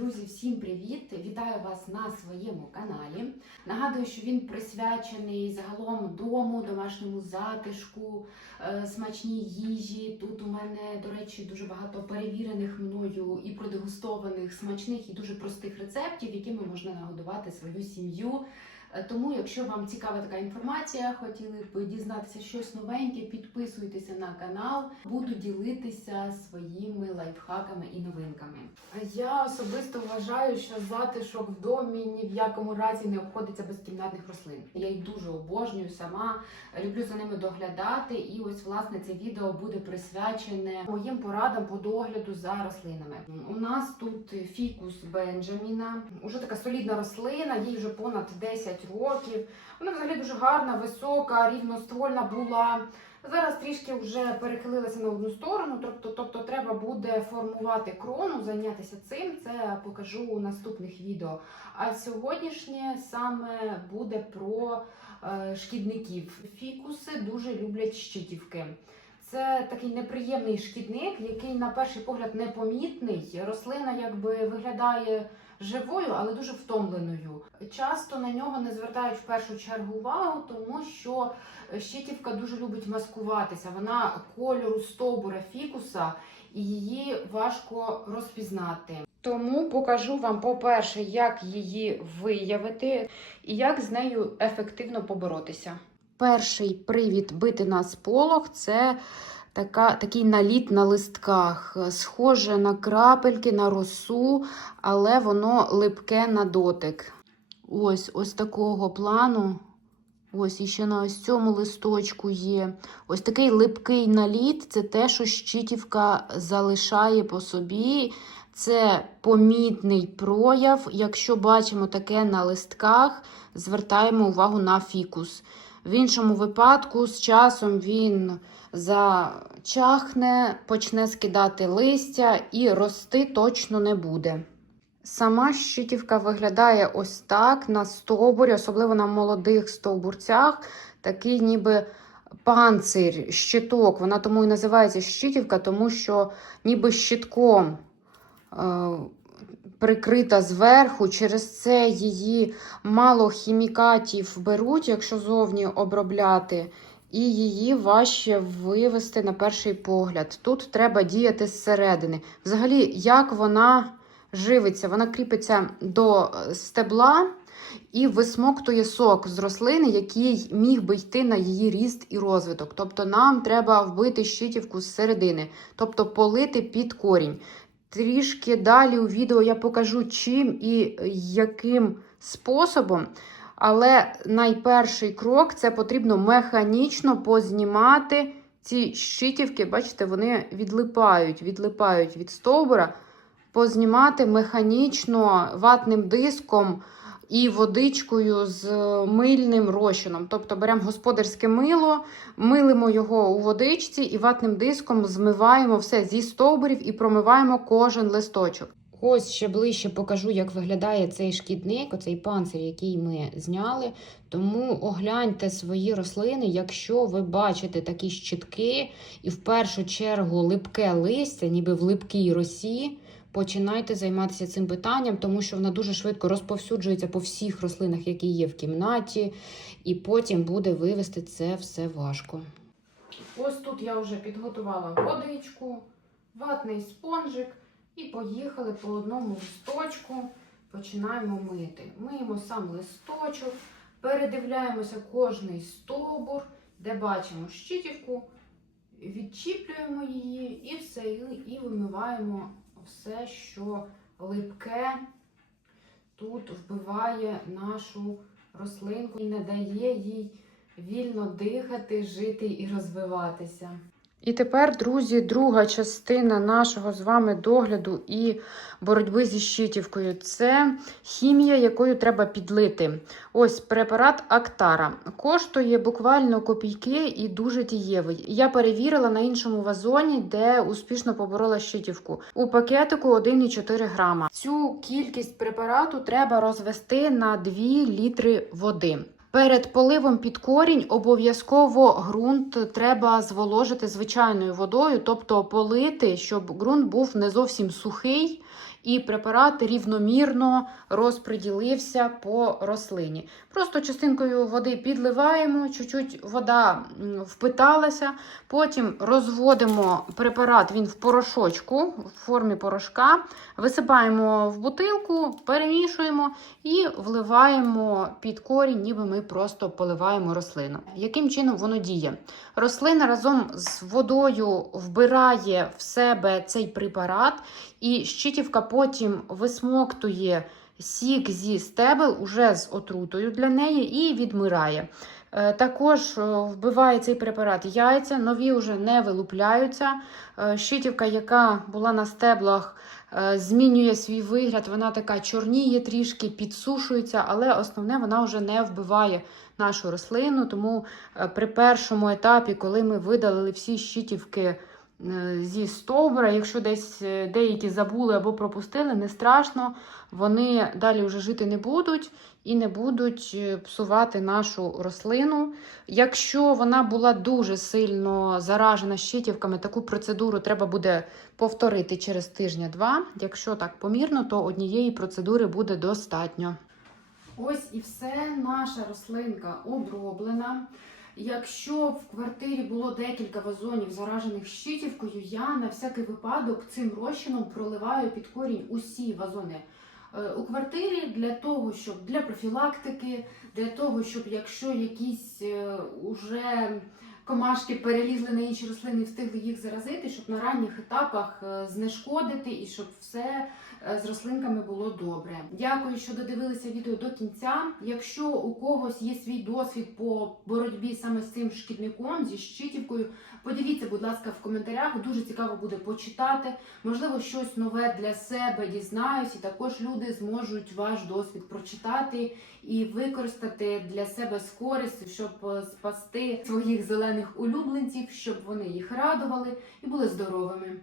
Друзі, всім привіт! Вітаю вас на своєму каналі. Нагадую, що він присвячений загалом дому, домашньому затишку, е, смачній їжі. Тут у мене, до речі, дуже багато перевірених мною і продегустованих смачних і дуже простих рецептів, якими можна нагодувати свою сім'ю. Е, Тому, якщо вам цікава така інформація, хотіли б дізнатися щось новеньке, підписуйтеся на канал. Буду ділитися своїми лайфхаками і новинками. Я особисто вважаю, що затишок в домі ні в якому разі не обходиться без кімнатних рослин. Я їх дуже обожнюю сама, люблю за ними доглядати. І ось власне це відео буде присвячене моїм порадам по догляду за рослинами. У нас тут фікус Бенджаміна, уже така солідна рослина, їй вже понад 10 років. Вона взагалі дуже гарна, висока, рівноствольна була. Зараз трішки вже перехилилася на одну сторону, тобто, тобто треба буде формувати крону, зайнятися цим. Це покажу у наступних відео. А сьогоднішнє саме буде про е, шкідників. Фікуси дуже люблять щитівки. Це такий неприємний шкідник, який на перший погляд непомітний. Рослина якби виглядає живою, але дуже втомленою. Часто на нього не звертають в першу чергу увагу, тому що щитівка дуже любить маскуватися. Вона кольору стовбура фікуса, і її важко розпізнати. Тому покажу вам, по-перше, як її виявити і як з нею ефективно поборотися. Перший привід бити на сполох це така, такий наліт на листках, схоже на крапельки, на росу, але воно липке на дотик. Ось ось такого плану. Ось іще на ось цьому листочку є. Ось такий липкий наліт це те, що щитівка залишає по собі. Це помітний прояв. Якщо бачимо таке на листках, звертаємо увагу на фікус. В іншому випадку, з часом він зачахне, почне скидати листя і рости точно не буде. Сама щитівка виглядає ось так на стовбурі, особливо на молодих стовбурцях, такий ніби панцир, щиток. Вона тому і називається щитівка, тому що ніби щитком е, прикрита зверху. Через це її мало хімікатів беруть, якщо зовні обробляти. І її важче вивести на перший погляд. Тут треба діяти зсередини. Взагалі, як вона живиться, вона кріпиться до стебла і висмоктує сок з рослини, який міг би йти на її ріст і розвиток. Тобто нам треба вбити щитівку зсередини, тобто полити під корінь. Трішки далі у відео я покажу, чим і яким способом. Але найперший крок це потрібно механічно познімати ці щитівки. Бачите, вони відлипають, відлипають від стовбура, познімати механічно ватним диском і водичкою з мильним розчином. Тобто беремо господарське мило, милимо його у водичці і ватним диском змиваємо все зі стовбурів і промиваємо кожен листочок. Ось ще ближче покажу, як виглядає цей шкідник, оцей панцир, який ми зняли. Тому огляньте свої рослини, якщо ви бачите такі щитки, і в першу чергу липке листя, ніби в липкій росі. Починайте займатися цим питанням, тому що вона дуже швидко розповсюджується по всіх рослинах, які є в кімнаті, і потім буде вивести це все важко. Ось тут я вже підготувала водичку, ватний спонжик. І поїхали по одному листочку, починаємо мити. Миємо сам листочок, передивляємося кожний стовбур, де бачимо щитівку, відчіплюємо її і все, і вимиваємо все, що липке тут вбиває нашу рослинку і не дає їй вільно дихати, жити і розвиватися. І тепер, друзі, друга частина нашого з вами догляду і боротьби зі щитівкою це хімія, якою треба підлити. Ось препарат Актара. Коштує буквально копійки і дуже дієвий. Я перевірила на іншому вазоні, де успішно поборола щитівку. У пакетику 1,4 грама. Цю кількість препарату треба розвести на 2 літри води. Перед поливом під корінь обов'язково ґрунт треба зволожити звичайною водою, тобто полити, щоб ґрунт був не зовсім сухий і препарат рівномірно розподілився по рослині. Просто частинкою води підливаємо, чуть-чуть вода впиталася, потім розводимо препарат він в порошочку в формі порошка, висипаємо в бутилку, перемішуємо і вливаємо під корінь, ніби ми просто поливаємо рослину. Яким чином воно діє? Рослина разом з водою вбирає в себе цей препарат, і щитівка потім висмоктує сік зі стебел уже з отрутою для неї і відмирає. Е, Також е, вбиває цей препарат яйця, нові вже не вилупляються. Е, Щитівка, яка була на стеблах, змінює свій вигляд, вона така чорніє трішки, підсушується, але основне вона вже не вбиває нашу рослину. Тому при першому етапі, коли ми видалили всі щитівки зі стовбура, якщо десь е, деякі забули або пропустили, не страшно, вони далі вже жити не будуть і не будуть е, псувати нашу рослину. Якщо вона була дуже сильно заражена щитівками, таку процедуру треба буде повторити через тижня-два. Якщо так помірно, то однієї процедури буде достатньо. Ось і все, наша рослинка оброблена. Якщо в квартирі було декілька вазонів заражених щитівкою, я на всякий випадок цим розчином проливаю під корінь усі вазони е, у квартирі для того, щоб для профілактики, для того, щоб якщо якісь е, уже комашки перелізли на інші рослини і встигли їх заразити, щоб на ранніх етапах е, знешкодити і щоб все е, з рослинками було добре. Дякую, що додивилися відео до кінця. Якщо у когось є свій досвід по боротьбі саме з цим шкідником, зі щитівкою, поділіться, будь ласка, в коментарях. Дуже цікаво буде почитати. Можливо, щось нове для себе дізнаюсь, і також люди зможуть ваш досвід прочитати і використати для себе з користю, щоб е, спасти своїх зелених улюбленців, щоб вони їх радували і були здоровими.